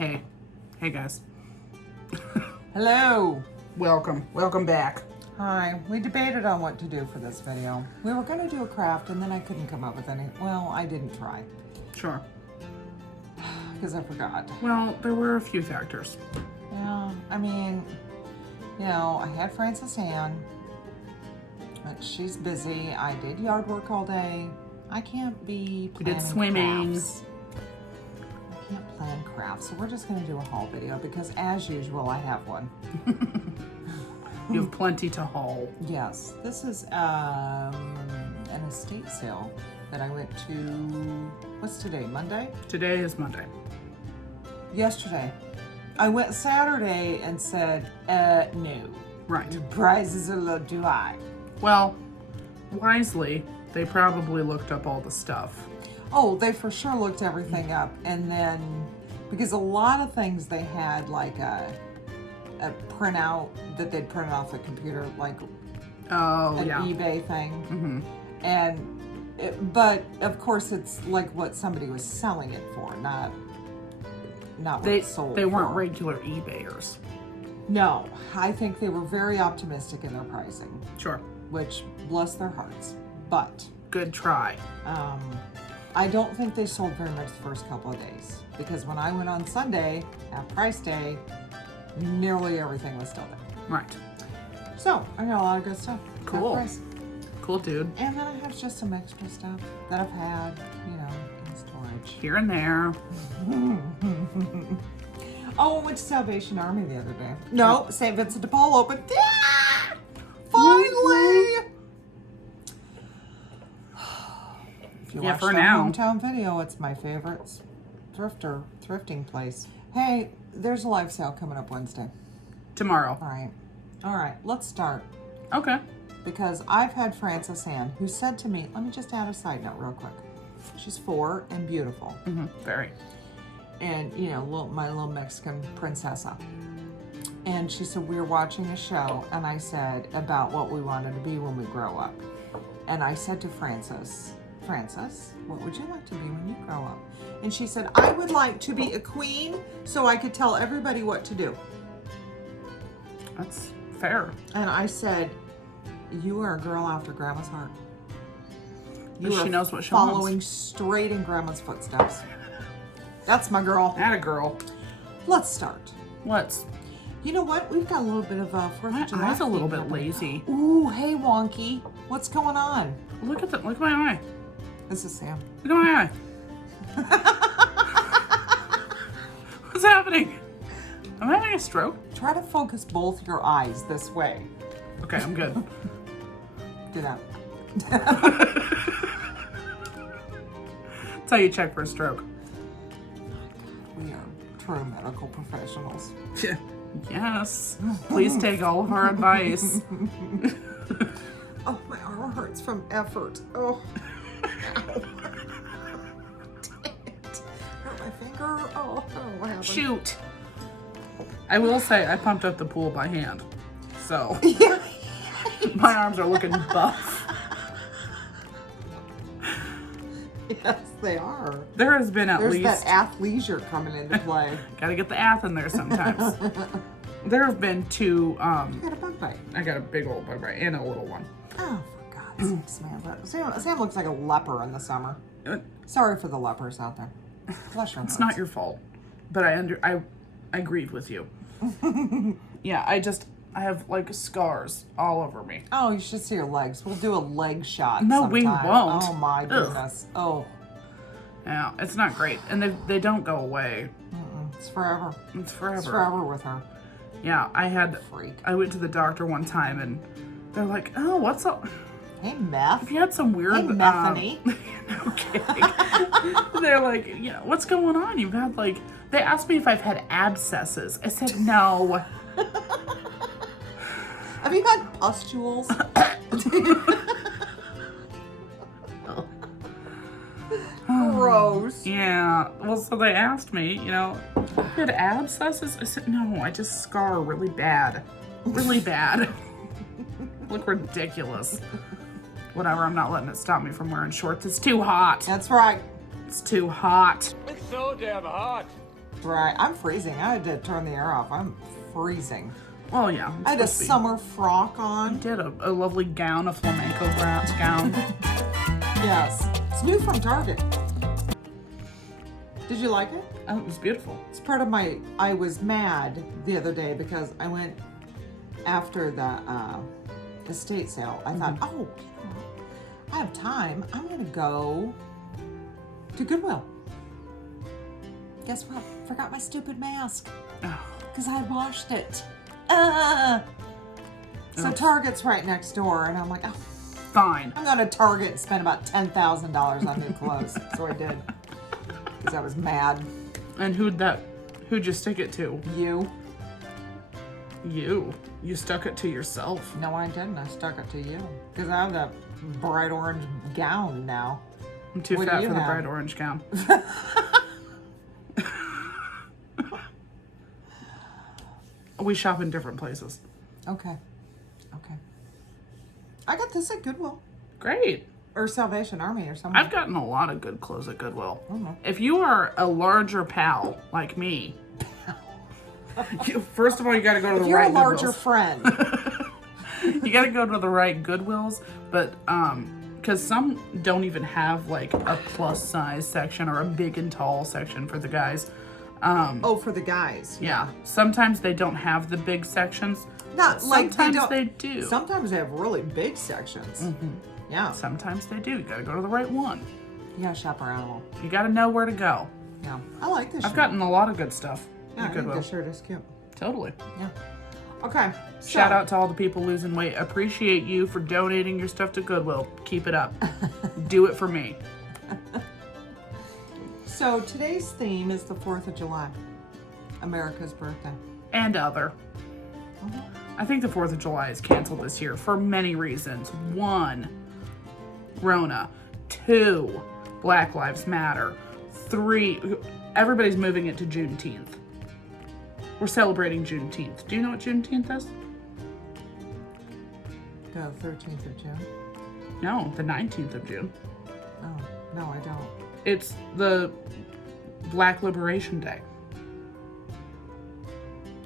Hey. Hey, guys. Hello. Welcome. Welcome back. Hi. We debated on what to do for this video. We were going to do a craft and then I couldn't come up with any. Well, I didn't try Sure. because I forgot. Well, there were a few factors. Yeah, I mean, you know, I had Frances Ann, but she's busy. I did yard work all day. I can't be We planning did swimming. crafts. I can't plan crafts, so we're just going to do a haul video because, as usual, I have one. You have plenty to haul. Yes, this is an estate sale that I went to. What's today? Monday? Today is Monday. Yesterday. I went Saturday and said, no. Right. The prices are low, do I? Well, wisely, they probably looked up all the stuff. Oh, they for sure looked everything up. And then, because a lot of things they had like a printout that they'd print off the computer, like Oh, an yeah. eBay thing. Mm-hmm. And, but of course it's like what somebody was selling it for, not what it sold They weren't for. regular eBayers. No, I think they were very optimistic in their pricing, Sure. which bless their hearts. But Good try. I don't think they sold very much the first couple of days because when I went on Sunday, half price day, nearly everything was still there. Right. So I got a lot of good stuff. half Cool. price. Cool, dude. And then I have just some extra stuff that I've had, you know, in storage. Here and there. Oh, I went to Salvation Army the other day. No, St. Vincent de Paul opened. Yeah! Finally! If you Yeah, watched for our now. hometown video, it's my favorite thrifting place. Hey, there's a live sale coming up Wednesday. Tomorrow. All right, let's start. Okay. Because I've had Frances Ann, who said to me, let me just add a side note real quick. She's 4 and beautiful. Mm-hmm. Very. And, you know, my little Mexican princessa. And she said, we were watching a show, and I said about what we wanted to be when we grow up. And I said to Frances, what would you like to be when you grow up? And she said, I would like to be a queen so I could tell everybody what to do. That's fair. And I said, you are a girl after Grandma's heart. But she knows what she following wants. straight in Grandma's footsteps. That's my girl. Atta girl. Let's start. Let's. You know what? We've got a little bit of 4th My of July. eye's a little theme bit happening. lazy. Ooh, hey wonky. What's going on? Look at my eye. This is Sam. Look at my eye. What's happening? Am I having a stroke? Try to focus both your eyes this way. Okay, I'm good. Do that. That's how you check for a stroke. We are true medical professionals. Yes. Please take all of our advice. Oh, my arm hurts from effort. Oh. Ow. Dang it. Hurt my finger. Oh, what happened? Shoot. I will say I pumped up the pool by hand. So Yeah. my arms are looking buff. Yes, they are. There has been at There's least that athleisure coming into play. gotta get the ath in there sometimes. There have been 2 You got a bug bite. I got a big old bug bite and a little one. Oh, for God's sakes, man. But Sam looks like a leper in the summer. Sorry for the lepers out there. Bless your It's hearts. not your fault. But I grieve with you. Yeah, I have like scars all over me. Oh, you should see your legs. We'll do a leg shot No, sometime. we won't. Oh, my Ugh. goodness. Oh, Yeah, it's not great. And they don't go away. it's forever. It's forever. It's forever with her. Yeah, Freak. I went to the doctor one time and they're like, oh, what's up? Hey, meth. If you had some weird... Hey, Methany. No kidding. They're like, you know, what's going on? You've had like... They asked me if I've had abscesses. I said, no. Have you had pustules? Gross. Yeah. Well, so they asked me, you know, if you had abscesses? I said, no, I just scar really bad. Really bad. Look ridiculous. Whatever, I'm not letting it stop me from wearing shorts. It's too hot. That's right. It's too hot. It's so damn hot. Right. I'm freezing. I had to turn the air off. I'm freezing. Well, yeah. I had a supposed to be. summer frock on. Did a lovely gown, a flamenco gown. Yes. It's new from Target. Did you like it? Oh, it was beautiful. It's part of my, I was mad the other day because I went after the estate sale. I thought, oh, I have time. I'm going to go to Goodwill. Guess what? Forgot my stupid mask Oh, because I washed it. So Oops. Target's right next door, and I'm like, oh, fine. I'm going to Target and spend about $10,000 on new clothes. So I did because I was mad. And who'd you stick it to? You? You. You stuck it to yourself. No, I didn't. I stuck it to you because I have that bright orange gown now. I'm too What do fat you for the have? bright orange gown. We shop in different places. Okay. I got this at Goodwill Great. or Salvation Army or something. I've gotten a lot of good clothes at Goodwill. Mhm. If you are a larger pal like me, first of all, you got to go to If the you're right a larger Goodwills. friend, You got to go to the right Goodwills, but because some don't even have like a plus size section or a big and tall section for the guys. oh, for the guys. Yeah, sometimes they don't have the big sections. Not like Sometimes they they do. Sometimes they have really big sections. Mm-hmm. Yeah. Sometimes they do. You got to go to the right one. You gotta shop around a little. You got to know where to go. Yeah. I like this shirt. I've gotten a lot of good stuff Yeah, I at think Goodwill. this shirt is cute. Totally. Yeah. Okay. Shout out to all the people losing weight. Appreciate you for donating your stuff to Goodwill. Keep it up. Do it for me. So today's theme is the 4th of July, America's birthday. And other. Mhm. I think the 4th of July is canceled this year for many reasons. 1, Rona. 2, Black Lives Matter. 3, everybody's moving it to Juneteenth. We're celebrating Juneteenth. Do you know what Juneteenth is? The 13th of June. No, the 19th of June. Oh, no, I don't. It's the Black Liberation Day.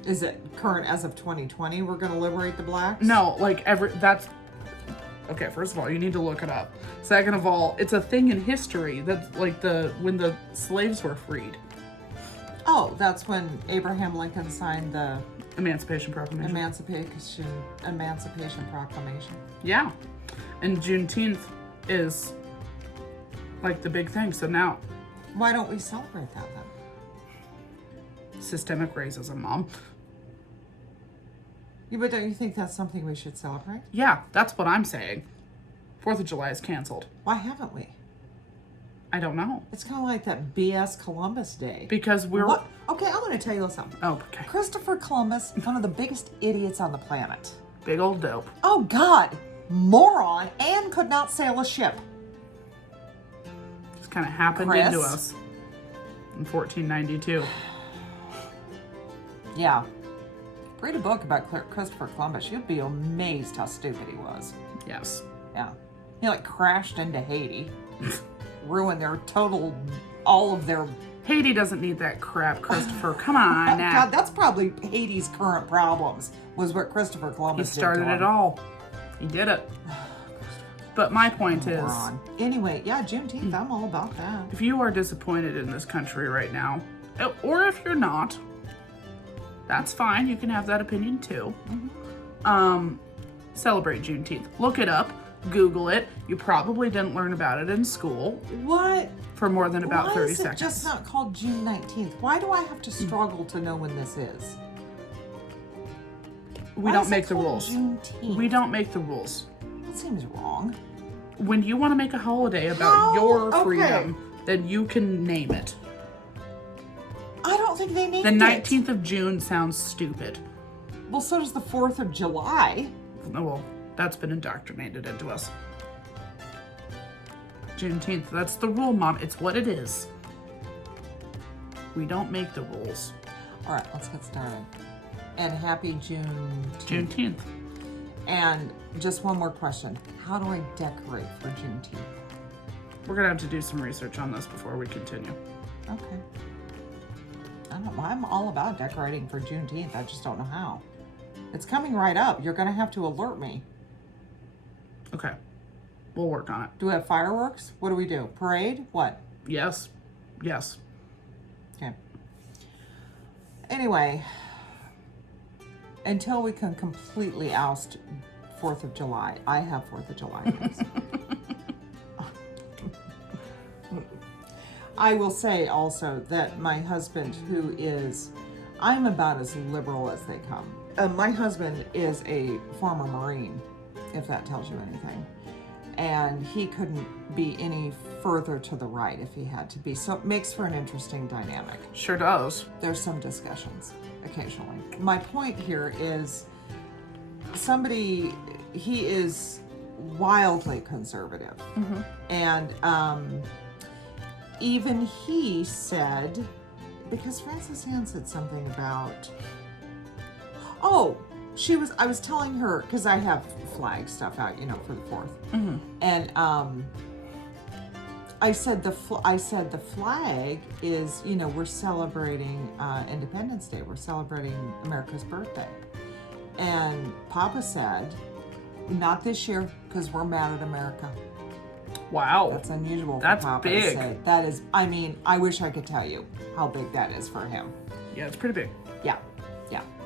Is it current as of 2020? We're going to liberate the blacks? No, like that's okay. First of all, you need to look it up. Second of all, it's a thing in history that's like when the slaves were freed. Oh, that's when Abraham Lincoln signed the Emancipation Proclamation. Emancipation Proclamation. Yeah, and Juneteenth is like the big thing. So now, Why don't we celebrate that then? systemic racism, Mom. Yeah, but don't you think that's something we should celebrate? Yeah, that's what I'm saying. 4th of July is canceled. Why haven't we? I don't know. It's kind of like that BS Columbus Day. Because we're What? Okay, I'm going to tell you something. Oh, okay. Christopher Columbus, one of the biggest idiots on the planet. Big old dope. Oh, God. Moron and could not sail a ship. Just kind of happened Chris? into us in 1492. Yeah. Read a book about Christopher Columbus. You'd be amazed how stupid he was. Yes. Yeah. He like crashed into Haiti. Ruined all of their... Haiti doesn't need that crap, Christopher. Come on now. God, that's probably Haiti's current problems, was what Christopher He Columbus started did to it all. He did it. But my point is, Moron. Anyway, yeah, Juneteenth, I'm all about that. if you are disappointed in this country right now, or if you're not, that's fine. You can have that opinion too. Celebrate Juneteenth. Look it up. Google it. You probably didn't learn about it in school What? for more than about Why 30 is it seconds. just not called June 19th? Why do I have to struggle to know when this is? We Why don't is it make the called rules. Juneteenth? We don't make the rules. That seems wrong. When you want to make a holiday about How? your Okay. freedom, then you can name it. I don't think they named The it. 19th of June sounds stupid. Well, so does the 4th of July. Oh, well, that's been indoctrinated into us. Juneteenth, that's the rule, Mom. It's what it is. We don't make the rules. All right, let's get started. And happy Juneteenth. Juneteenth. And just one more question. How do I decorate for Juneteenth? We're going to have to do some research on this before we continue. Okay. I'm all about decorating for Juneteenth. I just don't know how. It's coming right up. You're going to have to alert me. Okay. We'll work on it. Do we have fireworks? What do we do? Parade? What? Yes. Yes. Okay. Anyway, until we can completely oust 4th of July, I have 4th of July things. I will say also that my husband, I'm about as liberal as they come. My husband is a former Marine, if that tells you anything. And he couldn't be any further to the right if he had to be. So it makes for an interesting dynamic. Sure does. There's some discussions occasionally. My point here is he is wildly conservative. Mm-hmm. And even he said, because Frances Ann said something about, I was telling her, because I have flag stuff out, for the 4th. Mm-hmm. And I said the flag is, we're celebrating Independence Day. We're celebrating America's birthday. And Papa said, not this year, because we're mad at America. Wow. That's unusual That's for Papa big. to say. That is, I wish I could tell you how big that is for him. Yeah, it's pretty big. Yeah.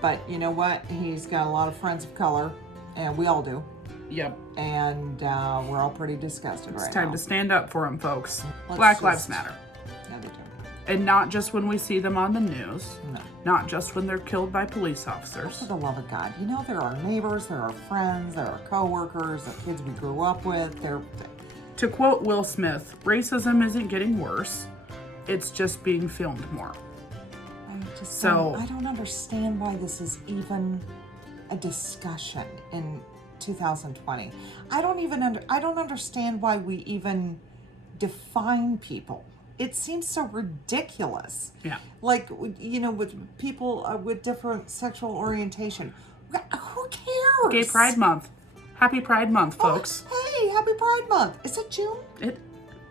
But you know what? He's got a lot of friends of color, and we all do. Yep. And we're all pretty disgusted right now. It's time to stand up for them, folks. Let's Black Lives Matter. Yeah, they do. And not just when we see them on the news. No. Not just when they're killed by police officers. For the love of God. There are neighbors, there are friends, there are coworkers, the kids we grew up with. To quote Will Smith, racism isn't getting worse. It's just being filmed more. I don't understand why this is even a discussion in 2020. I don't understand why we even define people. It seems so ridiculous. Yeah. Like, with people with different sexual orientation. Who cares? Gay Pride Month. Happy Pride Month, folks. Hey, happy Pride Month. Is it June?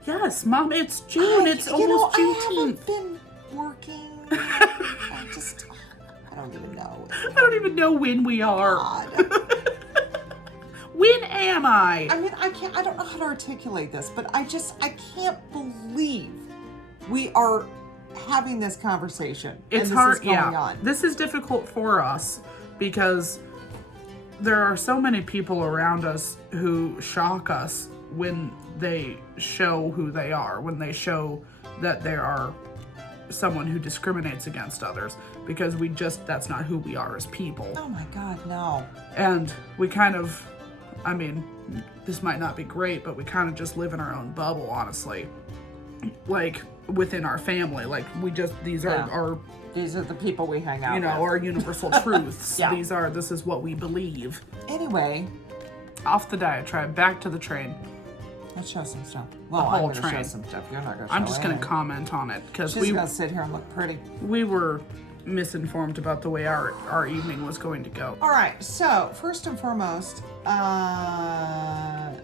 Yes, Mom, it's June. It's almost Juneteenth. I haven't been working. I don't even know. I don't even know when we are. God. When am I? I don't know how to articulate this, but I can't believe we are having this conversation. It's and hard. This is going on. This is difficult for us because there are so many people around us who shock us when they show who they are, when they show that they are someone who discriminates against others, because that's not who we are as people. Oh my God, no. And we kind of, this might not be great, but we kind of just live in our own bubble, honestly. Like, within our family. Like, these are the people we hang out with. Our universal truths. Yeah. This is what we believe. Anyway. Off the diatribe, back to the train. Let's show some stuff. Well, whole I'm going to train. show some stuff. You're not going to show I'm just going to anything. comment on it because She's going to sit here and look pretty. We were misinformed about the way our evening was going to go. All right. So first and foremost,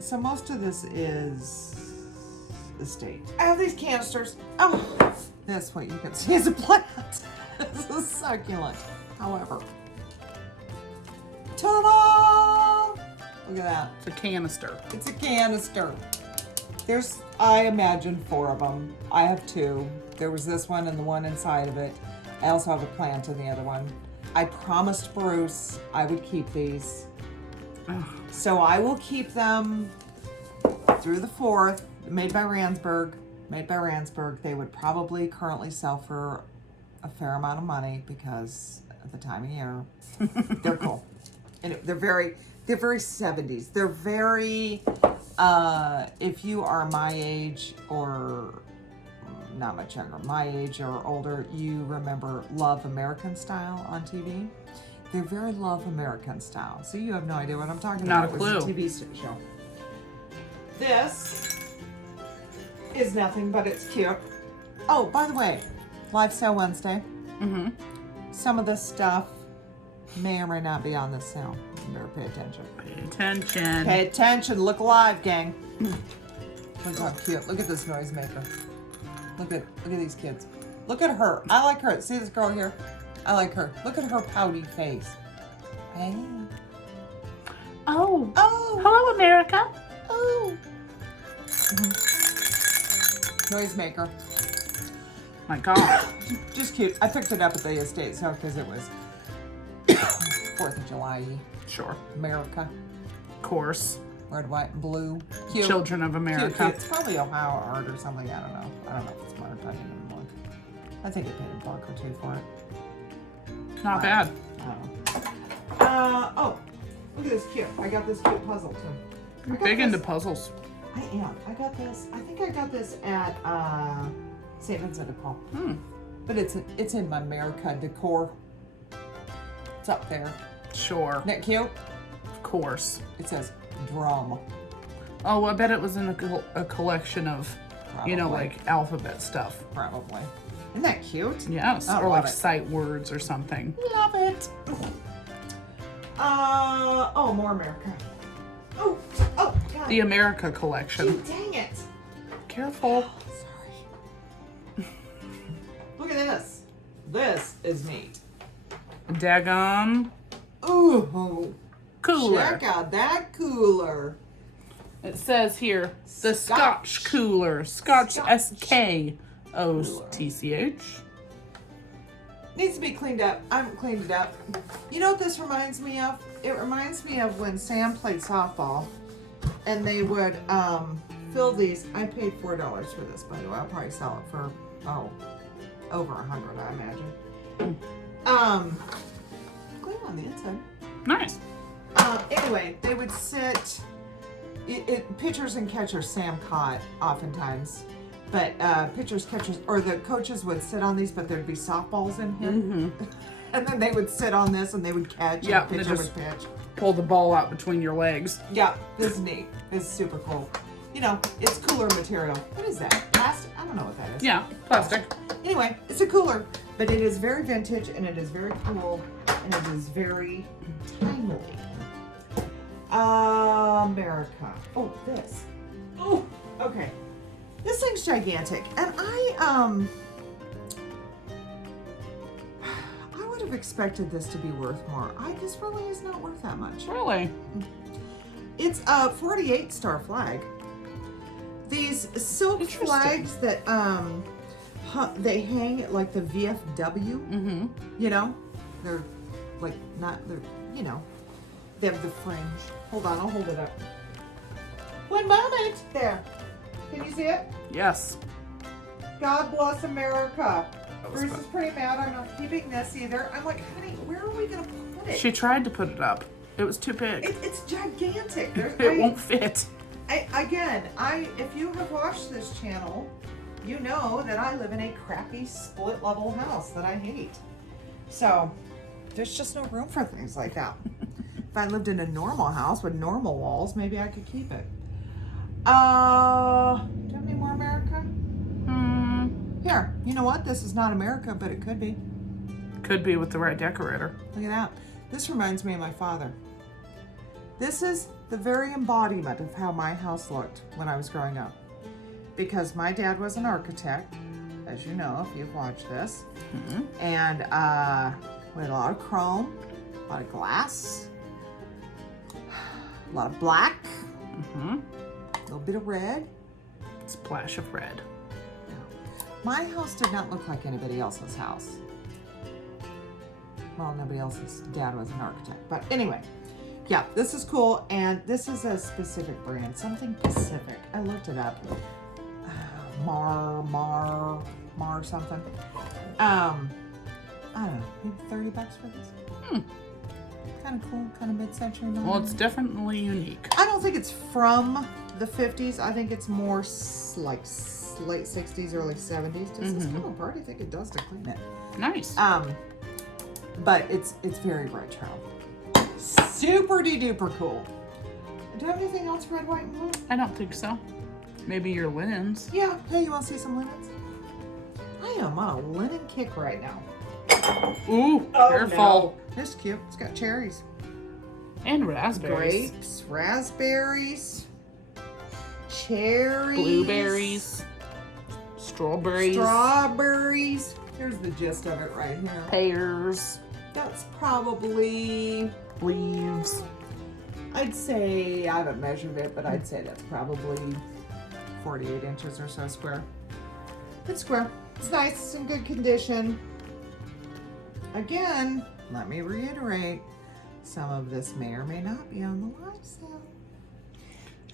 so most of this is estate. I have these canisters. Oh, this what you can see is a plant. This is succulent. However, ta-da! Look at that. It's a canister. It's a canister. There's, I imagine, 4 of them. I have 2. There was this one and the one inside of it. I also have a plant in the other one. I promised Bruce I would keep these. Ugh. So I will keep them through the 4th. Made by Ransburg. They would probably currently sell for a fair amount of money because of the time of year. They're cool. And they're very 70s. They're very, if you are my age or not much younger, my age or older, you remember Love American Style on TV. They're very Love American Style. So you have no idea what I'm talking Not about. a clue. It was a TV show. This is nothing, but it's cute. Oh, by the way, live sale Wednesday. Mm-hmm. Some of this stuff may or may not be on this sale. You better pay attention. Pay attention. Pay attention. Look alive, gang. Look how cute. Look at this noisemaker. Look at these kids. Look at her. I like her. See this girl here? I like her. Look at her pouty face. Hey. Oh. Oh. Hello, America. Oh. Noisemaker. My God. Just cute. I picked it up at the estate sale because it was 4th of July. Sure. America. Of course. Red, white, and blue. Cute. Children of America. Cute, cute. It's probably Ohio art or something. I don't know. I don't know if it's modern. I didn't even look. I think it paid a buck or two for it. Not bad. I don't know. Oh, look at this cute. I got this cute puzzle too. You're big into puzzles. I am. I got this. I think I got this at St. Vincent de Paul. But it's in my America decor. It's up there. Sure. Isn't that cute? Of course. It says drum. Oh, I bet it was in a collection of, you know, Probably. like alphabet stuff. Probably. Isn't that cute? Yes. I Or love like it. sight words or something. Love it. Oh, more America. Oh, God. The America collection. Gee, dang it. Careful. Sorry. Look at this. This is neat. Daggum. Ooh. Cooler. Check out that cooler. It says here, the Scotch. Scotch Cooler. Scotch Scotch. S-K-O-T-C-H. Needs to be cleaned up. I haven't cleaned it up. You know what this reminds me of? It reminds me of when Sam played softball and they would fill these. I paid $4 for this, by the way. I'll probably sell it for, over $100, I imagine. Clean on the inside. Nice. Anyway, they would sit. Pitchers and catchers, Sam caught oftentimes, but pitchers, catchers, or the coaches would sit on these, but there'd be softballs in here, and then they would sit on this and they would catch. Yeah, and the they pitcher just- would pitch. Pull the ball out between your legs. Yeah, this is neat. It's super cool. You know, it's cooler material. What is that? Plastic? I don't know what that is. Yeah, plastic. Anyway, it's a cooler, but it is very vintage and it is very cool and it is very timely. America. Oh, this. Oh, okay. This thing's gigantic, and I would have expected this to be worth more. This really is not worth that much. Really? It's a 48-star flag. These silk Interesting. flags that they hang at like the VFW. You know, they're like you know, they have the fringe. Hold on, I'll hold it up. One moment. There. Can you see it? Yes. God bless America. That was Bruce fun. is pretty mad I'm not keeping this either. I'm like, honey, where are we gonna put it? She tried to put it up. It was too big. It's gigantic. It won't fit. If you have watched this channel, you know that I live in a crappy split level house that I hate. So there's just no room for things like that. If I lived in a normal house with normal walls, maybe I could keep it. Do you have any more America? Here, you know what? This is not America, but it could be. Could be with the right decorator. Look at that. This reminds me of my father. This is the very embodiment of how my house looked when I was growing up. Because my dad was an architect, as you know, if you've watched this. And we had a lot of chrome, a lot of glass, a lot of black, a little bit of red. Splash of red. My house did not look like anybody else's house. Well, nobody else's dad was an architect. But anyway, yeah, this is cool. And this is a specific brand, something Pacific. I looked it up. Mar something. I don't know, maybe $30 for this. Kind of cool, kind of mid-century. Well, it's definitely unique. I don't think it's from the 50s. I think it's more like late 60s, early 70s. Does this come apart? I think it does to clean it. Nice. But it's very retro. Super duper cool. Do you have anything else red, white, and blue? I don't think so. Maybe your linens. Yeah. Hey, you want to see some linens? I am on a linen kick right now. Ooh, careful. No. This is cute. It's got cherries. And raspberries. Grapes, raspberries, cherries. Blueberries. Strawberries. Strawberries. Here's the gist of it right here. Pears. That's probably, Leaves. I'd say, I haven't measured it, but I'd say that's probably 48 inches or so square. It's square. It's nice. It's in good condition. Again, let me reiterate, some of this may or may not be on the live sale.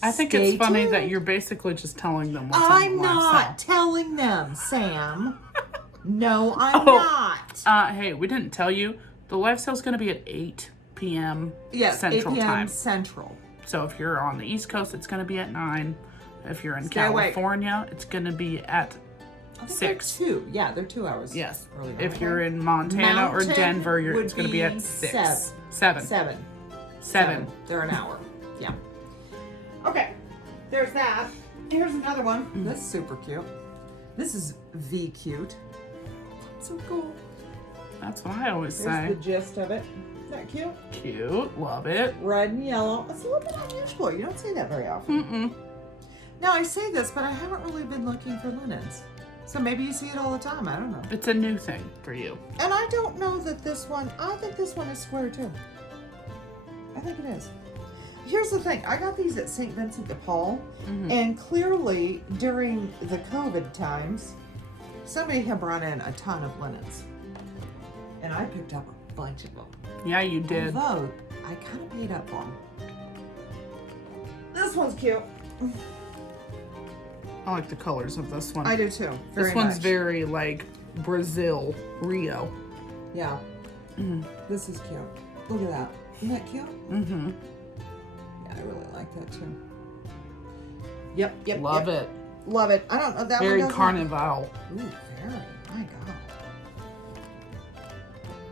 I think Stay it's funny tuned. that you're basically just telling them what's on I'm the live not sale. telling them, Sam. No, I'm Oh. not. Hey, we didn't tell you. The live sale's going to be at 8 p.m. Yes, Central 8 p.m. Time. Central. So if you're on the East Coast, it's going to be at 9. If you're in Stay awake. California, it's going to be at I think 6. they're 2. Yeah, they're 2 hours. Yes. Early If on. you're in Montana or Mountain Denver, would it's going to be at be 6. 7. 7. 7. They're an hour. Yeah. Okay. There's that. Here's another one. This is super cute. This is V cute. So cool. That's what I always There's say. the gist of it. Isn't that cute? Cute. Love it. Red and yellow. It's a little bit unusual. You don't see that very often. Mm-mm. Now I say this, but I haven't really been looking for linens. So maybe you see it all the time. I don't know. It's a new thing for you. And I don't know that this one, I think this one is square too. I think it is. Here's the thing. I got these at St. Vincent de Paul. And clearly during the COVID times, somebody had brought in a ton of linens. And I picked up a bunch of them. Yeah, you did. Although, I kind of paid up for them. This one's cute. I like the colors of this one. I do too. This one's very like Brazil, Rio. Yeah. This is cute. Look at that. Isn't that cute? Mm-hmm. Yeah, I really like that too. Yep. Love it. Love it. I don't know that Very one. doesn't- carnival. Ooh, very. My God.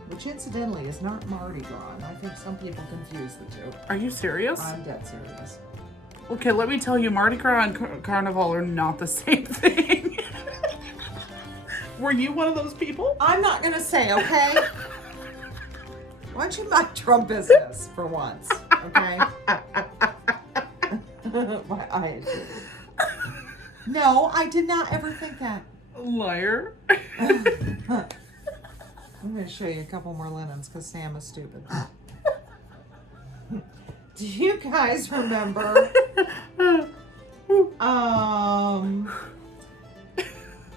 Which incidentally is not Mardi Gras. And I think some people confuse the two. Are you serious? I'm dead serious. Okay, let me tell you, Mardi Gras and Carnival are not the same thing. Were you one of those people? I'm not gonna say, okay? Why don't you mind your own business for once, okay? My eye is No, I did not ever think that. Liar. I'm gonna show you a couple more linens because Sam is stupid. Do you guys remember?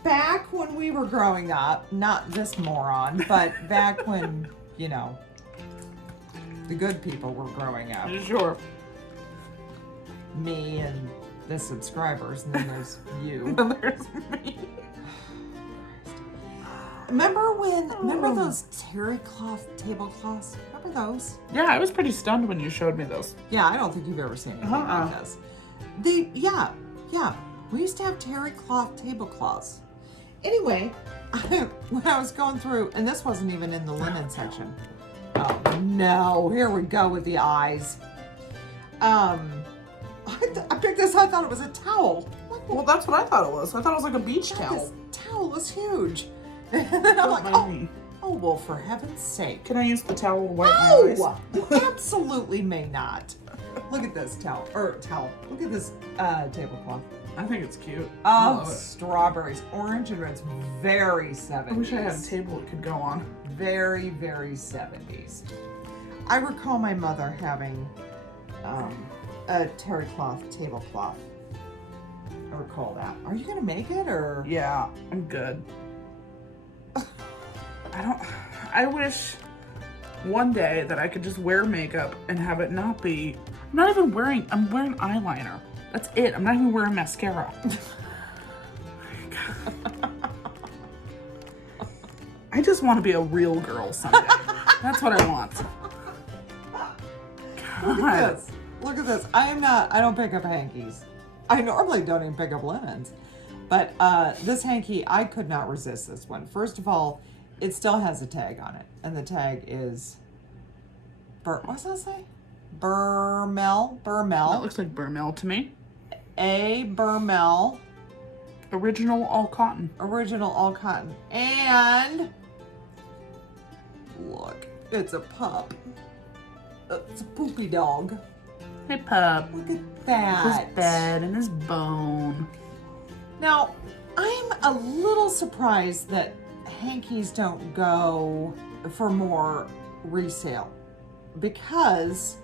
Back when we were growing up, not this moron, but back when, you know, the good people were growing up. Sure. Me and the subscribers, and then there's you. There's me. Remember those terry cloth tablecloths? Remember those? Yeah, I was pretty stunned when you showed me those. Yeah, I don't think you've ever seen anything like this. Yeah. We used to have terry cloth tablecloths. Anyway, when I was going through, and this wasn't even in the linen section. Oh no, here we go with the eyes. I picked this, I thought it was a towel. Well, that's what I thought it was. I thought it was like a beach This towel. towel was huge. And then I'm like, Don't mind me. oh, well, for heaven's sake. Can I use the towel to wipe my eyes? No, you absolutely may not. Look at this towel. Look at this tablecloth. I think it's cute. Oh, Love it. strawberries, orange and red's very 70s. I wish I had a table it could go on. Very, very 70s. I recall my mother having a terry cloth tablecloth. I recall that. Are you gonna make it or? Yeah, I'm good. I wish one day that I could just wear makeup and have it not be, I'm wearing eyeliner. That's it. I'm not even wearing mascara. I just want to be a real girl someday. That's what I want. Look God. at this. Look at this. I don't pick up hankies. I normally don't even pick up linens. But this hanky, I could not resist this one. First of all, it still has a tag on it. And the tag is, what's that say? Burmel. That looks like Burmel to me. A Burmel. Original all cotton. Original all cotton. And look, it's a pup. It's a poopy dog. Hey pup. Look at that. His bed and his bone. Now, I'm a little surprised that hankies don't go for more resale because,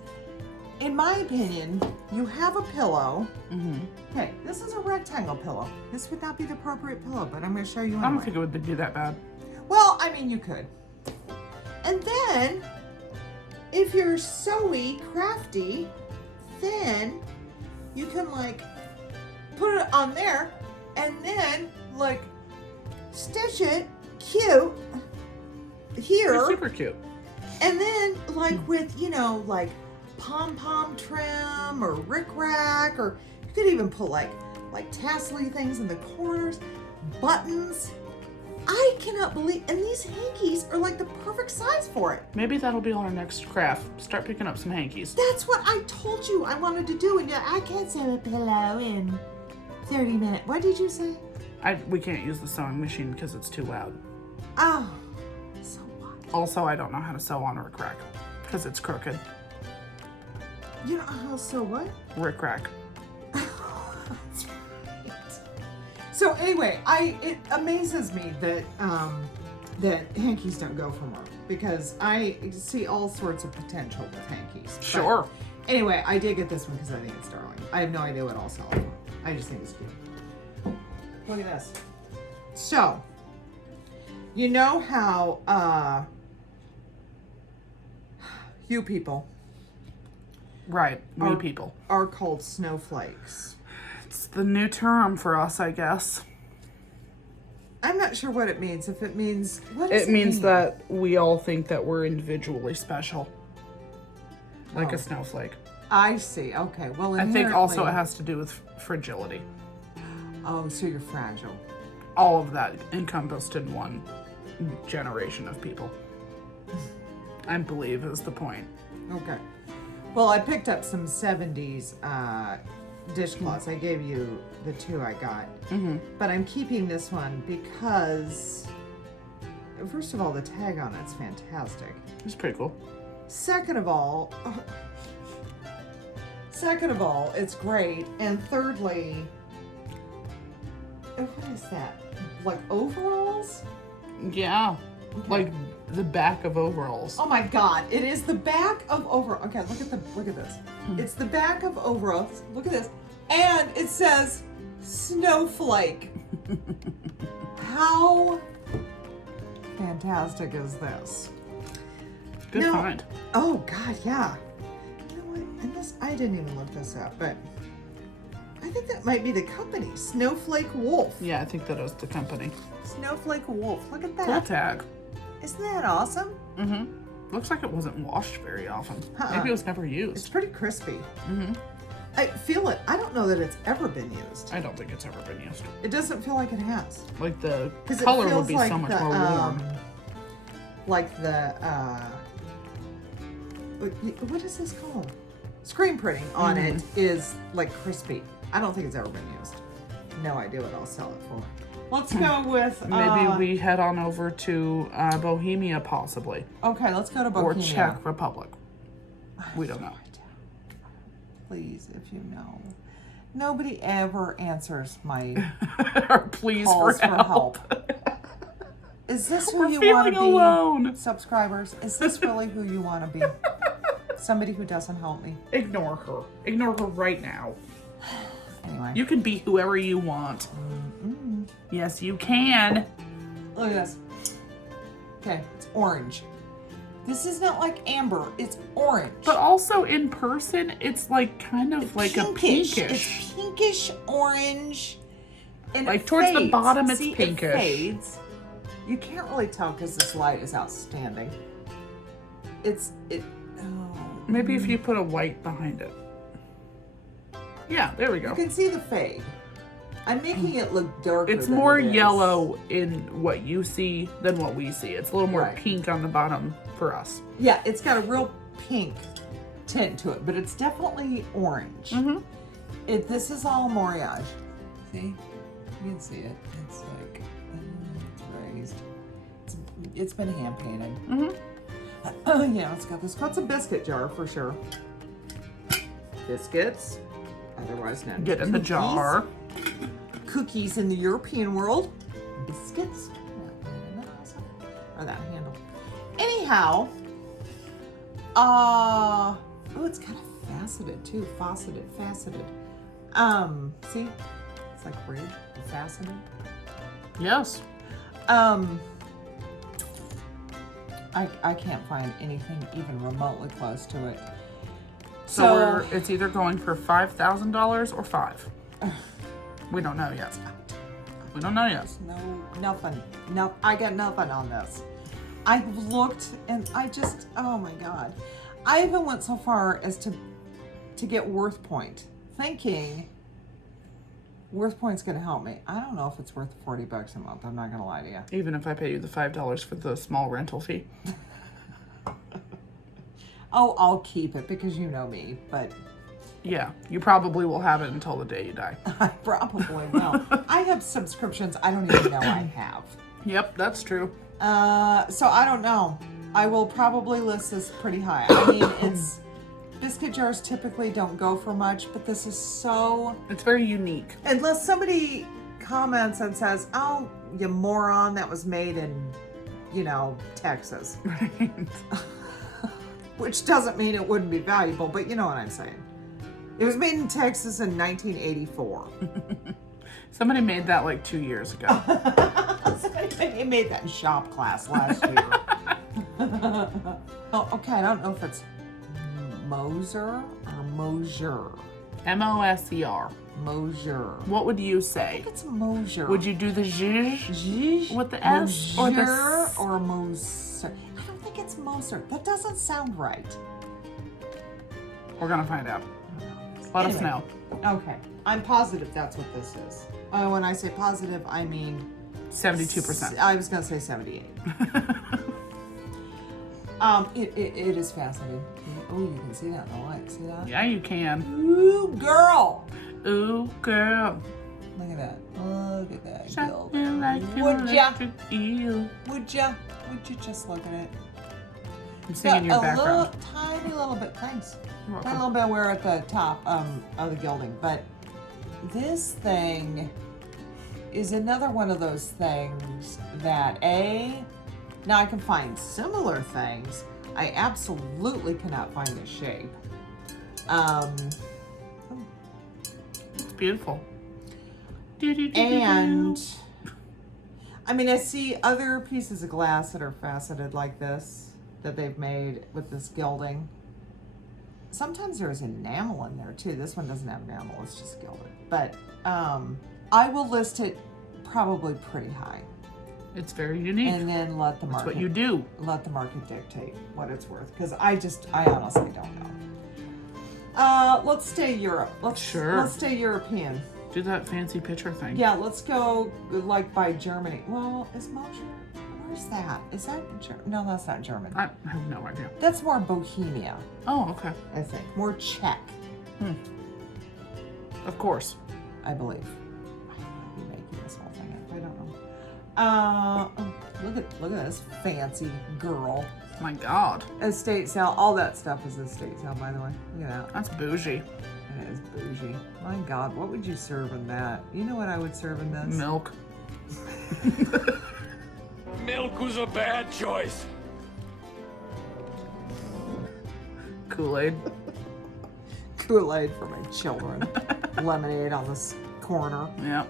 in my opinion, you have a pillow. Okay, this is a rectangle pillow. This would not be the appropriate pillow, but I'm going to show you anyway. I don't think it would be that bad. Well, I mean, you could. And then, if you're sewy, crafty, then you can like put it on there and then like stitch it cute here. It's super cute. And then like with, you know, like pom-pom trim or rickrack, or you could even put like tassely things in the corners, buttons. I cannot believe, and these hankies are like the perfect size for it. Maybe that'll be on our next craft. Start picking up some hankies. That's what I told you I wanted to do, and yeah, I can't sew a pillow in 30 minutes. What did you say? We can't use the sewing machine because it's too loud. Oh, so what? Also, I don't know how to sew on rickrack because it's crooked. You don't know how to sew what? Rickrack. That's right. So anyway, it amazes me that that hankies don't go for more because I see all sorts of potential with hankies. Sure. But anyway, I did get this one because I think it's darling. I have no idea what I'll sell it for. I just think it's cute. Look at this. So, you know how you people Right, we people are called snowflakes. It's the new term for us, I guess. I'm not sure what it means. If it means, what does It means mean? that we all think that we're individually special. Like Oh. a snowflake. I see. Okay. Well, I think also it inherently- has to do with fragility. Oh, so you're fragile. All of that encompassed in one generation of people. I believe is the point. Okay. Well, I picked up some 70s dishcloths. I gave you the two I got. But I'm keeping this one because, first of all, the tag on it's fantastic. It's pretty cool. Second of all, it's great. And thirdly, what is that? Like overalls? Yeah. Okay. Like the back of overalls. Oh my God! It is the back of overalls. Okay, look at this. It's the back of overalls. Look at this, and it says snowflake. How fantastic is this? Good No. find. Oh God, yeah. You know what? And this, I didn't even look this up, but I think that might be the company, Snowflake Wolf. Yeah, I think that is the company. Snowflake Wolf. Look at Cool that. tag. Isn't that awesome? Looks like it wasn't washed very often. Uh-uh. Maybe it was never It's used. pretty crispy. I feel it. I don't know that it's ever been used. I don't think it's ever been used. It doesn't feel like it has. Like the 'Cause color it feels would be like so much the, more warm. like the, what is this called? Screen printing on it is like crispy. I don't think it's ever been used. No idea what I'll sell it for. Let's go with, Maybe we head on over to Bohemia, possibly. okay, let's go to Or Bohemia. Czech Republic. We don't know. Please, if you know. Nobody ever answers my Please calls for for help. help. Is this who We're you want to feeling be? alone. Subscribers, is this really who you want to be? Somebody who doesn't help me. Ignore her. Ignore her right now. Anyway. You can be whoever you want. Yes, you can. Look at this. Okay, it's orange. This is not like amber, it's orange. But also in person, it's like kind of like a pinkish. It's pinkish orange. And Like it towards the fades. bottom, it's See, pinkish. It fades. You can't really tell because this light is outstanding. Maybe if you put a white behind it. Yeah, there we You go. can see the fade. I'm making it look darker. It's than more it is. yellow in what you see than what we see. It's a little more Right. pink on the bottom for us. Yeah, it's got a real pink tint to it, but it's definitely orange. This is all moriage. See? You can see it. It's like, it's raised. It's been hand painted. Yeah, it's got this. Got some biscuit jar for sure. Biscuits, otherwise known as Get in the cookies. jar. Cookies in the European world. biscuits. Or that handle. Anyhow, oh, it's kind of faceted too. Faceted. See? It's like ribbed, faceted. Yes. I can't find anything even remotely close to it. So it's either going for $5,000 or $5. We don't know yet. We don't know yet. No, nothing. No, I got nothing on this. I've looked and I just, oh my God. I even went so far as to get Worth Point, thinking Worth Point's gonna help me. I don't know if it's worth $40 a month. I'm not gonna lie to you. Even if I pay you the $5 for the small rental fee. Oh, I'll keep it because you know me, but Yeah, you probably will have it until the day you die. I probably will. I have subscriptions I don't even know I have. Yep, that's true. So I don't know. I will probably list this pretty high. I mean, it's biscuit jars typically don't go for much, but this is so... It's very unique. Unless somebody comments and says, oh, you moron, that was made in, Texas. Right. Which doesn't mean it wouldn't be valuable, but you know what I'm saying. It was made in Texas in 1984. Somebody made that like 2 years ago. Somebody made that in shop class last year. Oh, okay, I don't know if it's Moser or Mosier. Moser. Mosier. What would you I say? think it's Mosier. Would you do the zh with the S or the Mosier s? or Moser? I don't think it's Moser. That doesn't sound right. We're gonna find out. Let us know. Okay, I'm positive that's what this is. When I say positive, I mean 72%. I was gonna say 78. It is fascinating. Oh, you can see that in the light. See that? Yeah, you can. Ooh, girl! Ooh, girl. Look at that. Look at that. Shut Girl. me like an Would ya? electric eel. Would you just look at it? I'm singing your background. Tiny little bit. Thanks. You're Tiny welcome. little bit. We're at the top of the gilding, but this thing is another one of those things that now I can find similar things. I absolutely cannot find the shape. It's beautiful. And I mean, I see other pieces of glass that are faceted like this that they've made with this gilding. Sometimes there's enamel in there too. This one doesn't have enamel, it's just gilded. But I will list it probably pretty high. It's very unique. And then let the That's market what you do. let the market dictate what it's worth. Because I honestly don't know. Let's stay Europe. Let's stay European. Do that fancy picture thing. Yeah, let's go like by Germany. Well, is Mosher? Where's that? Is that no? That's not German. I have no idea. That's more Bohemia, Oh, okay. I think. More Czech, Of course. I believe. I might be making this whole thing up. I don't know. Look at this fancy girl. My God. Estate sale. All that stuff is estate sale, by the way. Look at that. That's bougie. It is bougie. My God, what would you serve in that? You know what I would serve in this? Milk. Milk was a bad choice. Kool-Aid. Kool-Aid for my children. Lemonade on this corner. Yeah.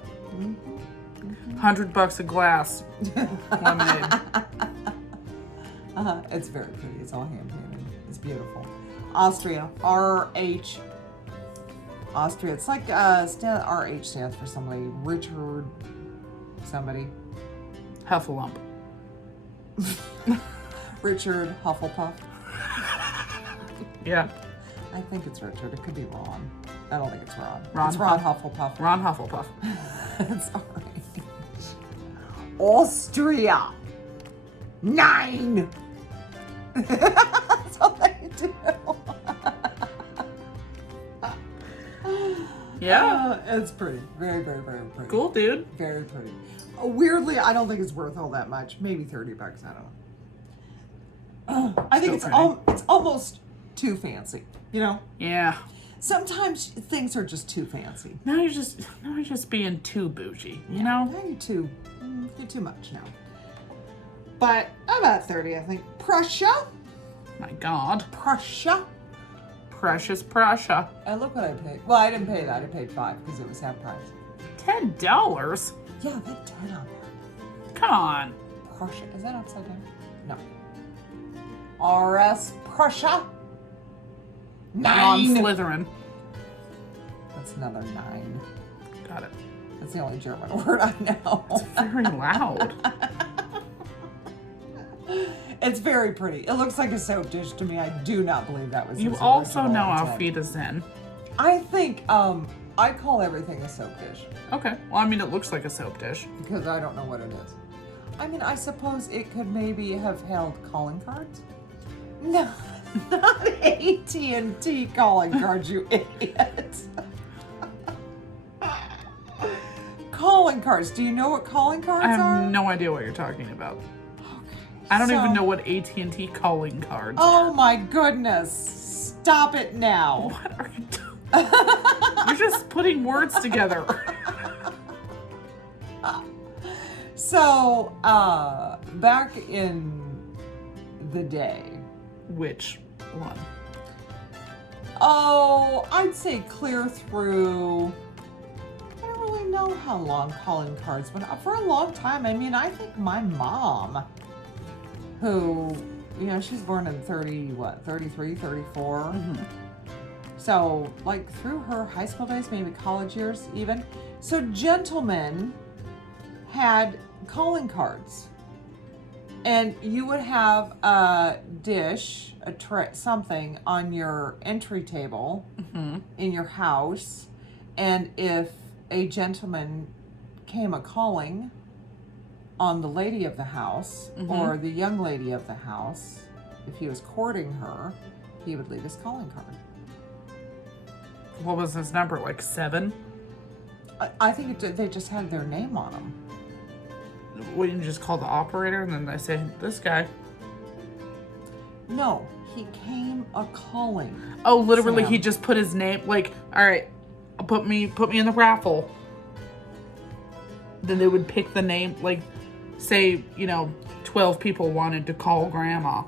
$100 a glass. Lemonade. It's very pretty. It's all hand painted. It's beautiful. Austria. RH. Austria. It's like RH stands for somebody. Richard. Somebody. Huffalump. Richard Hufflepuff. Yeah. I think it's Richard. It could be Ron. I don't think it's Ron. Ron It's Ron Hufflepuff. Ron Hufflepuff. It's RH. Austria. 9. That's all they do. Yeah. It's pretty. Very, very, very pretty. Cool, dude. Very pretty. Weirdly, I don't think it's worth all that much. Maybe $30. I don't know. I think Still it's almost too fancy. You know. Yeah. Sometimes things are just too fancy. Now you're just being too bougie, you know? Now you're too much now. But about 30, I think. Prussia. My God. Prussia. Precious Prussia. And look what I paid. Well, I didn't pay that. I paid $5 because it was half price. $10? Yeah, they 10 on there. Come on. Prussia. Is that upside down? No. RS Prussia. 9. Non-Slytherin. That's another 9. Got it. That's the only German word I know. It's very loud. It's very pretty. It looks like a soap dish to me. I do not believe that was You his also original know intent. Auf Wiedersehen. I think, I call everything a soap dish Okay. Well, I mean, it looks like a soap dish. because I don't know what it is. I mean, I suppose it could maybe have held calling cards. No, not AT&T calling cards, you idiot. Calling cards. Do you know what calling cards I are? have no idea what you're talking about. I don't even know what AT&T calling cards Oh are. my goodness. Stop it now. What are you doing? You're just putting words together. So, back in the day, Which one? oh, I'd say clear through, I don't really know how long calling cards went. For a long time, I mean, I think my mom, who, you know, she's born in 33, 34. Mm-hmm. So, like, through her high school days, maybe college years even. So, gentlemen had calling cards. And you would have a dish, a tray, something on your entry table in your house. And if a gentleman came a calling on the lady of the house or the young lady of the house, if he was courting her, he would leave his calling card. What was his number? Like 7? I think they just had their name on them. Wouldn't you just call the operator and then they say, this guy? No, he came a calling. Oh, literally, Sam. he just put his name, like, all right, put me in the raffle. Then they would pick the name, like, say, 12 people wanted to call Grandma.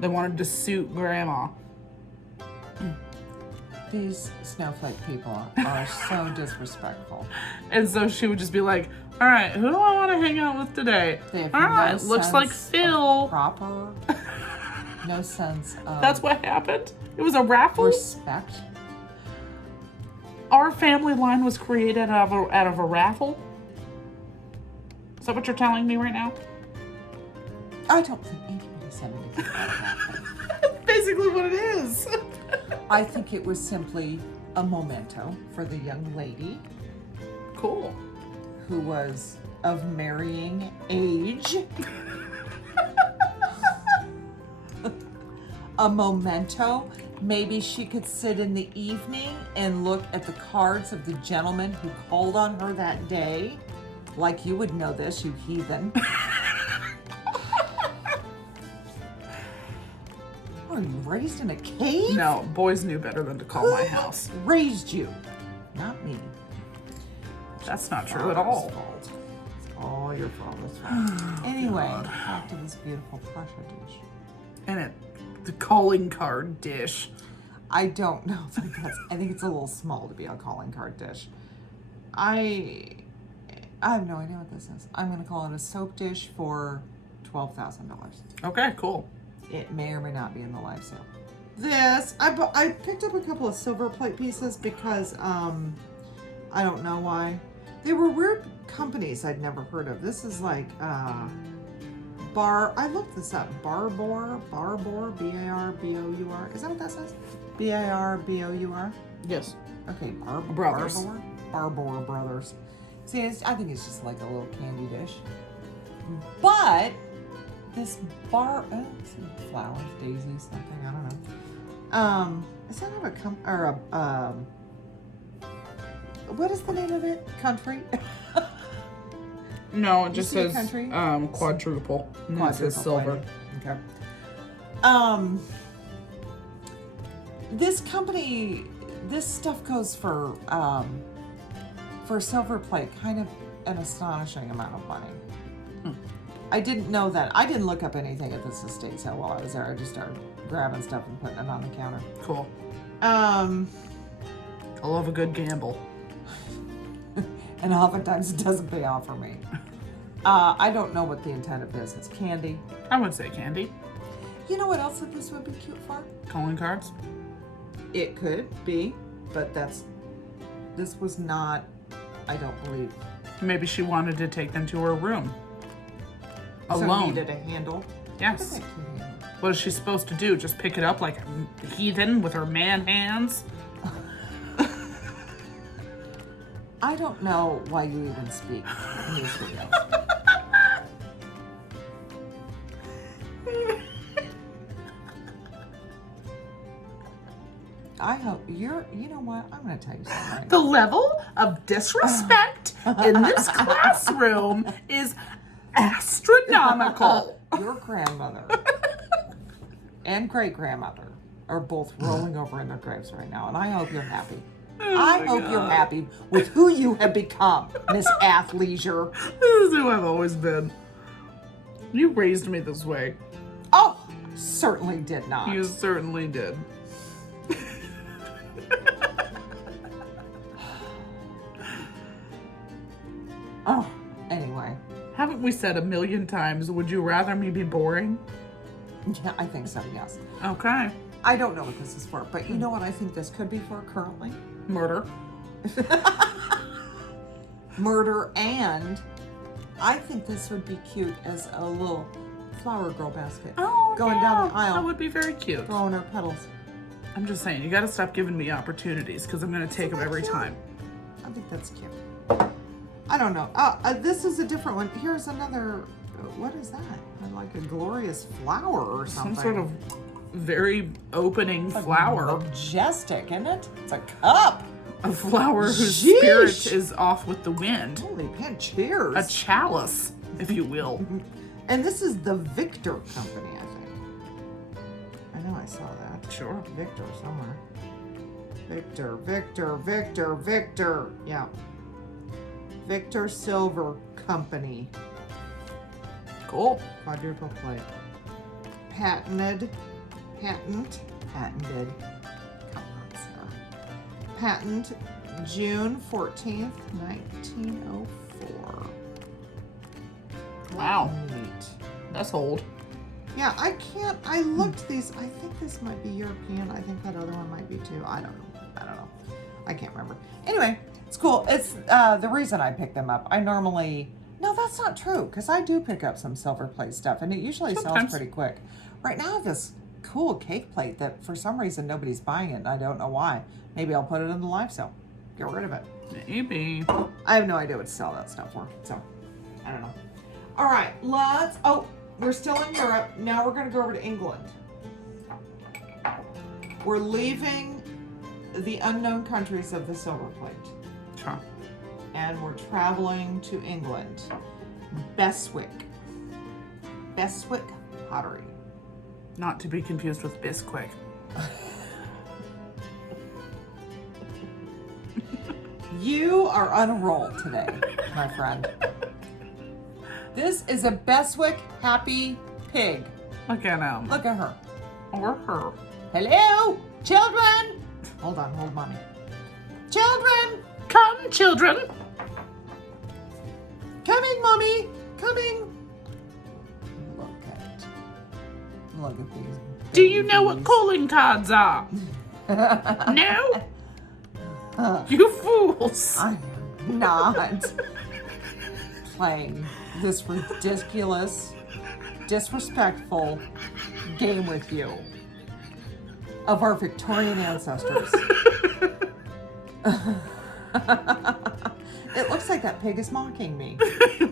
They wanted to suit Grandma. These snowflake people are so disrespectful. And so she would just be like, all right, who do I want to hang out with today? They have All right, no looks like sense Phil. of proper, no sense of That's what happened. It was a raffle. respect. Our family line was created out of a raffle. Is that what you're telling me right now? I don't think anybody said anything about that. That's basically what it is. I think it was simply a memento for the young lady Cool. who was of marrying age. A memento. Maybe she could sit in the evening and look at the cards of the gentleman who called on her that day. Like you would know this, you heathen. Are you raised in a cave? No, boys knew better than to call my house. Raised you, not me. That's not true at all. Fault. It's all your father's fault. Anyway, back to this beautiful Prussia dish. And the calling card dish. I don't know. I think it's a little small to be a calling card dish. I have no idea what this is. I'm going to call it a soap dish for $12,000. Okay, cool. It may or may not be in the live sale. This, I picked up a couple of silver plate pieces because, I don't know why. They were weird companies I'd never heard of. This is like, I looked this up. Barbor, B-A-R-B-O-U-R. Is that what that says? B-A-R-B-O-U-R? Yes. Okay, Brothers. Barbor Brothers. See, I think it's just like a little candy dish. But this flowers, daisies, something, I don't know. Does that have what is the name of it? Country? No, it just see a says country? quadruple. And then it says silver. Okay. This company this stuff goes for silver plate kind of an astonishing amount of money. I didn't know that. I didn't look up anything at this estate sale while I was there. I just started grabbing stuff and putting it on the counter. Cool. I love a good gamble. And oftentimes it doesn't pay off for me. I don't know what the intent of this is. Candy. I would say candy. You know what else that this would be cute for? Calling cards. It could be, but this was not, I don't believe. Maybe she wanted to take them to her room. So Alone. needed a handle. Yes. What is she supposed to do? Just pick it up like a heathen with her man hands? I don't know why you even speak in these videos. I hope you know what? I'm going to tell you something right The now. level of disrespect in this classroom is astronomical. Your grandmother and great-grandmother are both rolling over in their graves right now, and I hope you're happy. I hope you're happy with who you have become, Miss Athleisure. This is who I've always been. You raised me this way. Oh, certainly did not. You certainly did. Oh, anyway. Haven't we said a million times, would you rather me be boring? Yeah, I think so, yes. Okay. I don't know what this is for, but you know what I think this could be for currently? Murder. Murder, and I think this would be cute as a little flower girl basket. Oh, Going yeah, down the aisle. That would be very cute. Throwing her petals. I'm just saying, you gotta stop giving me opportunities because I'm gonna take them every cute? time. I think that's cute. I don't know. This is a different one. Here's another. What is that? Like a glorious flower or something. Some sort of very opening flower. Majestic, isn't it? It's a cup. A flower whose Sheesh. spirit is off with the wind. Holy pan, cheers. A chalice, if you will. And this is the Victor Company, I think. I know I saw that. Sure. Victor somewhere. Victor. Yeah. Victor Silver Company. Cool. Quadruple plate. Patented. Come on, Sarah. Patent June 14th, 1904. Wow. Neat. That's old. Yeah, I looked these, I think this might be European. I think that other one might be too. I don't know. I can't remember. Anyway, it's cool. It's the reason I pick them up. No, that's not true, because I do pick up some silver plate stuff, and it usually sells Sometimes. pretty quick. Right now I have this cool cake plate that for some reason nobody's buying it, and I don't know why. Maybe I'll put it in the live sale. Get rid of it. Maybe. I have no idea what to sell that stuff for, so I don't know. All right, we're still in Europe. Now we're going to go over to England. We're leaving the unknown countries of the silver plate, Sure. and we're traveling to England. Beswick pottery. Not to be confused with Bisquick. You are on a roll today, my friend. This is a Beswick happy pig. Look at him. Look at her. Or her. Hello, children. Hold mommy. Children, Come, children. coming, mommy, coming. Look at these. Do you know what babies. calling cards are? No? You fools. I am not playing this ridiculous, disrespectful game with you of our Victorian ancestors. It looks like that pig is mocking me.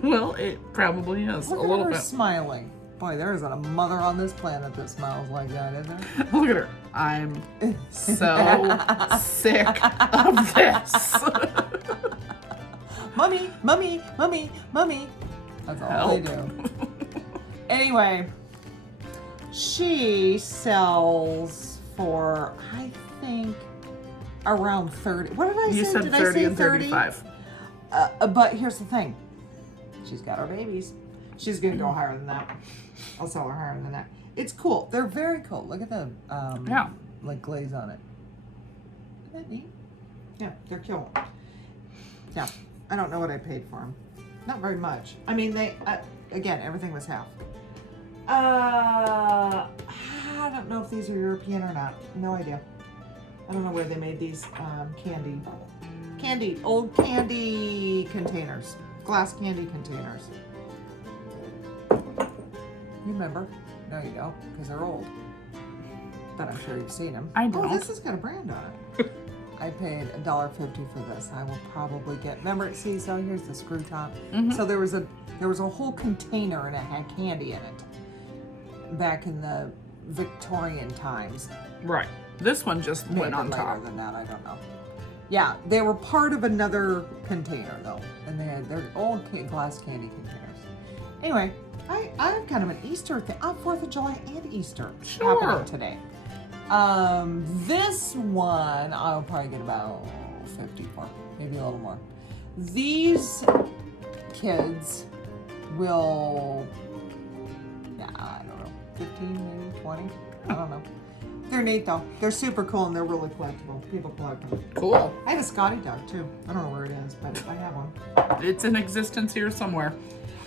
Well, it probably is. Look A at little her bit. smiling. Boy, there isn't a mother on this planet that smiles like that, is there? Look at her. I'm so sick of this. Mummy. That's all they do. Anyway, she sells for, I think, around 30. What did I say? You said did 30 I say and 30? 35. But here's the thing. She's got her babies. She's going to go higher than that. I'll sell her higher than that. It's cool. They're very cool. Look at the Yeah. like glaze on it. Isn't that neat? Yeah, they're cool. Yeah. I don't know what I paid for them. Not very much. I mean, they, again, everything was half. I don't know if these are European or not. No idea. I don't know where they made these old candy containers, glass candy containers. You remember? No, you don't, because they're old. But I'm sure you've seen them. I don't. Oh, this has got a brand on it. I paid $1.50 for this. I will probably get. Remember, see, so here's the screw top. Mm-hmm. So there was a whole container and it had candy in it back in the Victorian times. Right. This one just Maybe went on later top. than that, I don't know. Yeah, they were part of another container though, and they had their old glass candy containers. Anyway, I have kind of an Easter thing. 4th of July and Easter happening today. This one I'll probably get about 50 for, maybe a little more. These kids will, I don't know, 15, maybe 20. I don't know. They're neat though. They're super cool and they're really collectible. People collect them. Cool. I have a Scotty dog too. I don't know where it is, but I have one. It's in existence here somewhere.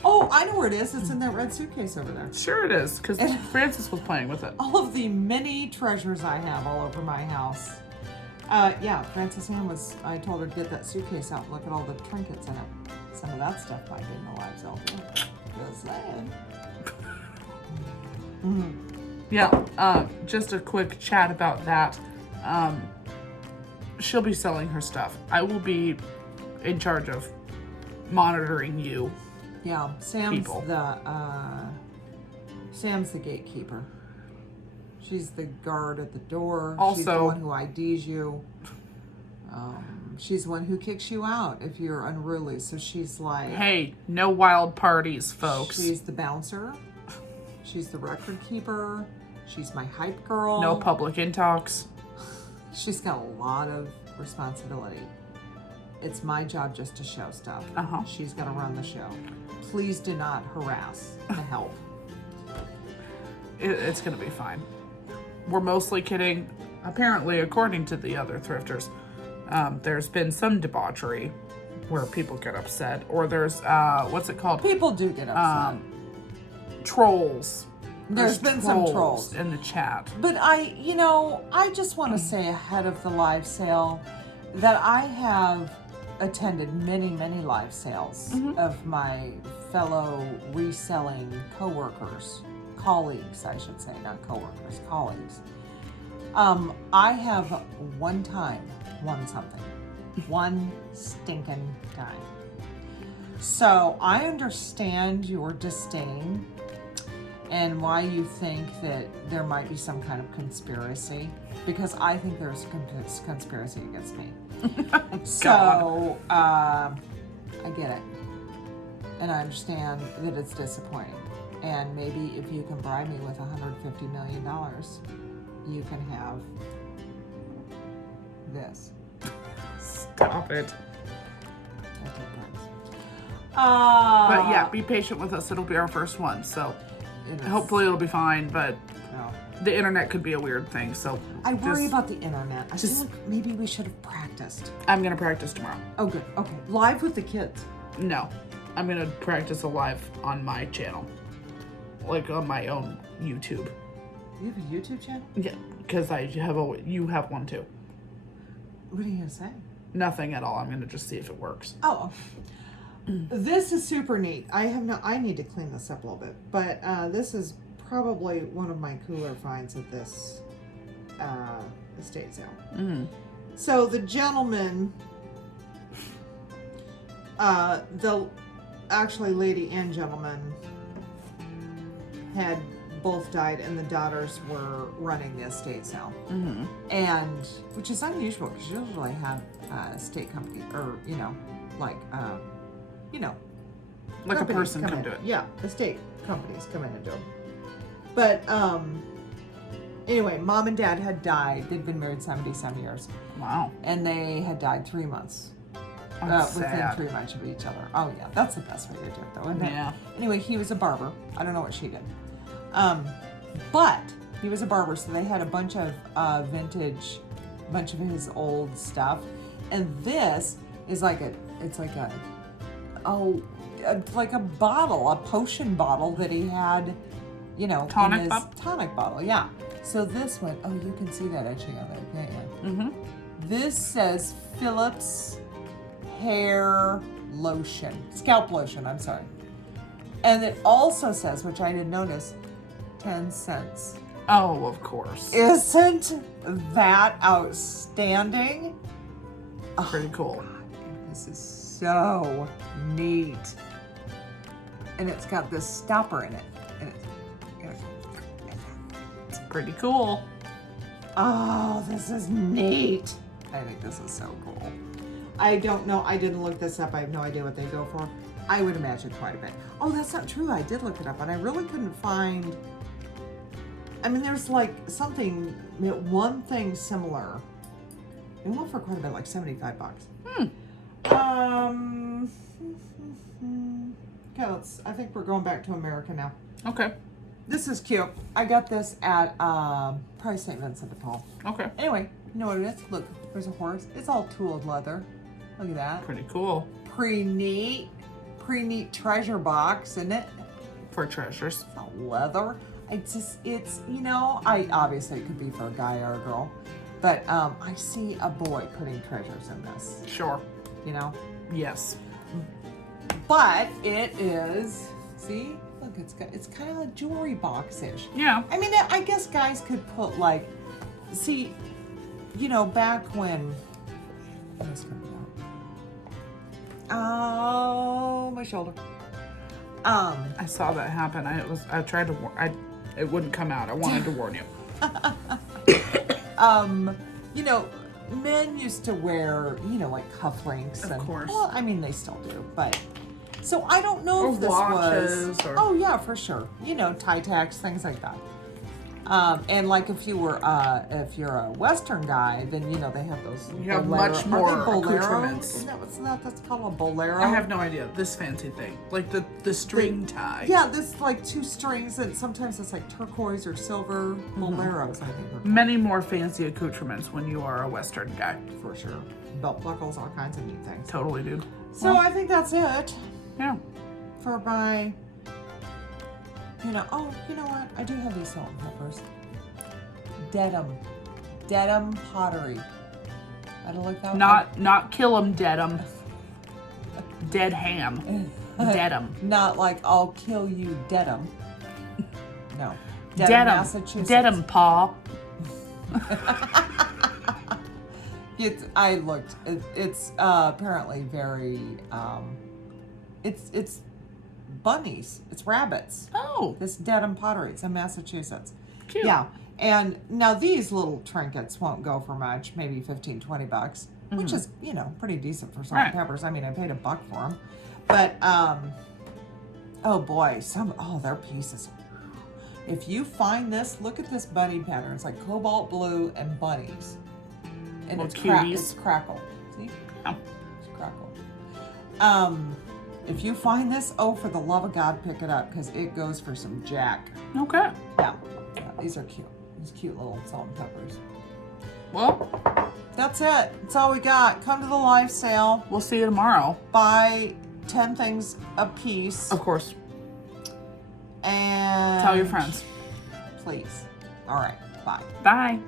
Oh, I know where it is. It's in that red suitcase over there. Sure it is, because Francis was playing with it. All of the many treasures I have all over my house. Yeah, Francis Ann I told her to get that suitcase out and look at all the trinkets in it. Some of that stuff might be in the live sale too. Just saying. Yeah, just a quick chat about that. She'll be selling her stuff. I will be in charge of monitoring you. Yeah, Sam's People. Sam's the gatekeeper. She's the guard at the door. Also, she's the one who IDs you. She's the one who kicks you out if you're unruly. So she's like, hey, no wild parties, folks. She's the bouncer. She's the record keeper. She's my hype girl. No public intox. She's got a lot of responsibility. It's my job just to show stuff. Uh-huh. She's got to run the show. Please do not harass the help. It's going to be fine. We're mostly kidding. Apparently, according to the other thrifters, there's been some debauchery where people get upset. Or there's, what's it called? People do get upset. Trolls. There's been some trolls in the chat. But I just want to say ahead of the live sale that I have attended many, many live sales of my fellow reselling colleagues, I should say, not coworkers, colleagues. I have one time won something. One stinking time. So I understand your disdain and why you think that there might be some kind of conspiracy, because I think there's a conspiracy against me. So, I get it. And I understand that it's disappointing. And maybe if you can bribe me with $150 million, you can have this. Stop it. I take bribes. But yeah, be patient with us. It'll be our first one, so hopefully it'll be fine, but No. the internet could be a weird thing, so I worry just- about the internet. I feel like maybe we should have practiced. I'm going to practice tomorrow. Oh, good. Okay. Live with the kids. No, I'm going to practice a live on my channel. Like on my own YouTube. You have a YouTube channel? Yeah, because you have one too. What are you going to say? Nothing at all. I'm going to just see if it works. Oh, this is super neat. I need to clean this up a little bit, but this is probably one of my cooler finds at this estate sale. Mm-hmm. So the gentleman, actually lady and gentleman had both died, and the daughters were running the estate sale. Mm-hmm. And which is unusual because you usually have estate company or like Like a companies person come in. do it. Yeah, estate companies come in and do it. But Anyway, mom and dad had died. They'd been married 70-some years. Wow. And they had died 3 months. That's Within sad. 3 months of each other. Oh, yeah. That's the best way to do it, though, isn't it? Yeah. Anyway, he was a barber. I don't know what she did. But he was a barber, so they had a bunch of vintage, bunch of his old stuff. And this is like like a bottle, a potion bottle that he had, you know, Tonic in his bottle? tonic bottle. Yeah. So this one, oh, you can see that etching on there, can't you? Mm-hmm. This says Phillips hair lotion, scalp lotion, I'm sorry. And it also says, which I didn't notice, 10 cents. Oh, of course. Isn't that outstanding? Pretty cool. This is so neat. And it's got this stopper in it. And It's pretty cool. oh, this is neat. I think this is so cool. I don't know. I didn't look this up. I have no idea what they go for. I would imagine quite a bit. Oh, that's not true. I did look it up, and I really couldn't find. I mean, there's like something, one thing similar. It went for quite a bit, like $75. Okay, I think we're going back to America now. Okay. This is cute. I got this at Price St. Vincent de Paul. Okay. Anyway, you know what it is? Look, there's a horse. It's all tooled leather. Look at that. Pretty cool. Pretty neat treasure box, isn't it? For treasures. It's all leather. It's, you know, obviously it could be for a guy or a girl, but I see a boy putting treasures in this, Sure. you know? Yes. But it is, see? Look, it's kind of a jewelry box-ish. Yeah. I mean, I guess guys could put like, see, you know, back when, what is coming out? Oh, my shoulder. I saw that happen. I tried to it wouldn't come out. I wanted to warn you. You know, men used to wear, you know, like cufflinks. Of course. Well, I mean, they still do, but. So I don't know Or if this watches was. or- Oh yeah, for sure. You know, tie tacks, things like that. And like if you're a Western guy, then you know they have those. You have bolero- much are more they boleros? accoutrements. Isn't that what's that's called a bolero? I have no idea. This fancy thing. Like the string tie. Yeah, this like 2 strings, and sometimes it's like turquoise or silver boleros. I think they're called. Many more fancy accoutrements when you are a Western guy. For sure. Belt buckles, all kinds of neat things. Totally, dude. So I think that's it Yeah. for my, you know, oh, you know what? I do have these salt and peppers. Dedham pottery. I don't like that one. Not kill 'em, dead 'em. Dead ham. Dead 'em. Not like I'll kill you, Dedham. No. Dead 'em. Massachusetts. Dead 'em, paw. I looked. It's apparently very. It's bunnies. It's rabbits. Oh, This Dedham pottery. It's in Massachusetts. cute. Yeah. And now these little trinkets won't go for much, maybe $15-20, which is, you know, pretty decent for salt and Right. peppers. I mean, I paid $1 for them. But, oh boy, they're pieces. If you find this, look at this bunny pattern. It's like cobalt blue and bunnies. And Little it's cuties. crackle. See? Yeah. It's crackle. If you find this, oh, for the love of God, pick it up because it goes for some jack. Okay. Yeah, these are cute. These cute little salt and peppers. Well, That's it. That's all we got. Come to the live sale. we'll see you tomorrow. Buy 10 things a piece. Of course. And Tell your friends. Please. All right. Bye. Bye.